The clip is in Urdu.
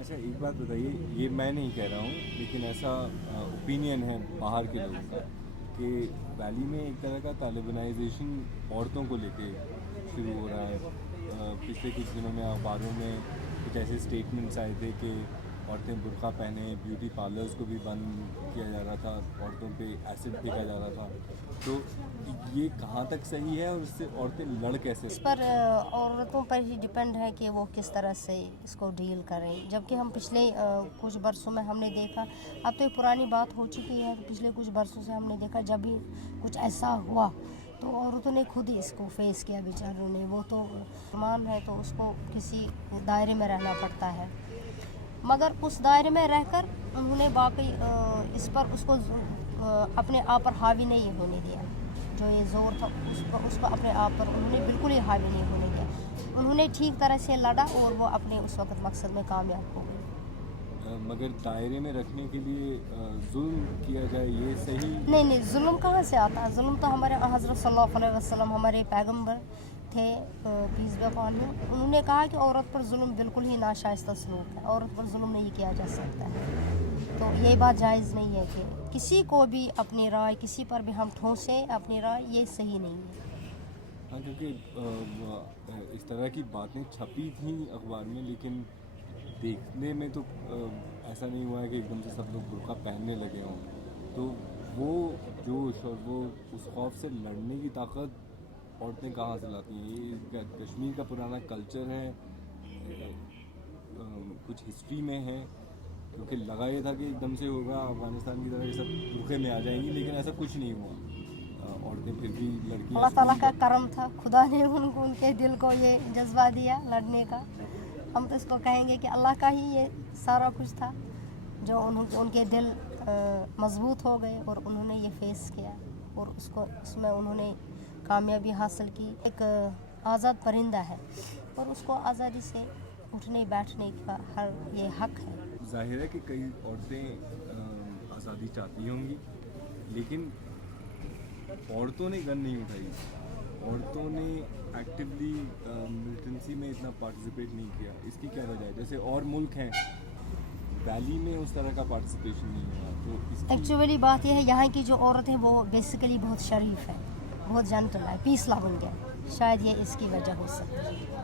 اچھا ایک بات بتائیے، یہ میں نہیں کہہ رہا ہوں لیکن ایسا اوپینین ہے باہر کے لوگوں کا کہ ویلی میں ایک طرح کا طالبانائزیشن عورتوں کو لے کے شروع ہو رہا ہے. پچھلے کچھ دنوں میں اخباروں میں کچھ ایسے اسٹیٹمنٹس آئے تھے کہ عورتیں برقع پہنیں، بیوٹی پارلرز کو بھی بند کیا جا رہا تھا، عورتوں پہ ایسڈ پھینکا جا رہا تھا. تو یہ کہاں تک صحیح ہے اور اس سے عورتیں لڑ کیسے؟ اس پر عورتوں پر ہی ڈپینڈ ہے کہ وہ کس طرح سے اس کو ڈیل کریں. جبکہ ہم پچھلے کچھ برسوں میں ہم نے دیکھا، اب تو یہ پرانی بات ہو چکی ہے، پچھلے کچھ برسوں سے ہم نے دیکھا جب بھی کچھ ایسا ہوا تو عورتوں نے خود ہی اس کو فیس کیا. بیچاروں نے، وہ تو مسلمان ہے تو اس کو کسی دائرے میں رہنا پڑتا ہے، مگر اس دائرے میں رہ کر انہوں نے باقی اس پر اس کو اپنے آپ پر حاوی نہیں ہونے دیا. جو یہ زور تھا اس کو اپنے آپ پر انہوں نے بالکل ہی حاوی نہیں ہونے دیا. انہوں نے ٹھیک طرح سے لڑا اور وہ اپنے اس وقت مقصد میں کامیاب ہو گئے. مگر دائرے میں رکھنے کے لیے ظلم کیا جائے یہ صحیح؟ نہیں، ظلم کہاں سے آتا ہے؟ ظلم تو ہمارے حضرت صلی اللہ علیہ وسلم ہمارے پیغمبر تھے، پیس بی اپان ہم، انہوں نے کہا کہ عورت پر ظلم بالکل ہی ناشائستہ سلوک ہے، عورت پر ظلم نہیں کیا جا سکتا ہے. تو یہ بات جائز نہیں ہے کہ کسی کو بھی اپنی رائے، کسی پر بھی ہم ٹھونسیں اپنی رائے، یہ صحیح نہیں ہے. ہاں، کیونکہ اس طرح کی باتیں چھپی تھیں اخبار میں، لیکن دیکھنے میں تو ایسا نہیں ہوا ہے کہ ایک دم سے سب لوگ برقع پہننے لگے ہوں. تو وہ جوش اور وہ اس خوف سے لڑنے کی طاقت عورتیں کہاں سے لاتی ہیں؟ یہ کشمیر کا پرانا کلچر ہے، کچھ ہسٹری میں ہے؟ کیونکہ لگا یہ تھا کہ ایک دم سے ہوگا افغانستان کی طرح یہ سب برقعے میں آ جائیں گی، لیکن ایسا کچھ نہیں ہوا. عورتیں پھر بھی لڑکیاں اللہ تعالیٰ اسکول کا کرم تھا، خدا نے ان کے دل کو یہ جذبہ دیا لڑنے کا. ہم تو اس کو کہیں گے کہ اللہ کا ہی یہ سارا کچھ تھا، جو ان کے دل مضبوط ہو گئے اور انہوں نے یہ فیس کیا اور اس میں انہوں نے کامیابی حاصل کی. ایک آزاد پرندہ ہے اور اس کو آزادی سے اٹھنے بیٹھنے کا یہ حق ہے. ظاہر ہے کہ کئی عورتیں آزادی چاہتی ہوں گی، لیکن عورتوں نے گن نہیں اٹھائی، عورتوں نے ایکٹیولی ملیٹنسی میں اتنا پارٹیسپیٹ نہیں کیا. اس کی کیا وجہ ہے؟ جیسے اور ملک ہیں، ویلی میں اس طرح کا پارٹیسپیشن نہیں ہوا. تو اس کی ایکچولی بات یہ ہے یہاں کی جو عورت ہے وہ بیسیکلی بہت شریف ہے، بہت جینٹل ہے، پیس لونگ ہے. شاید یہ اس کی وجہ ہو سکتی ہے.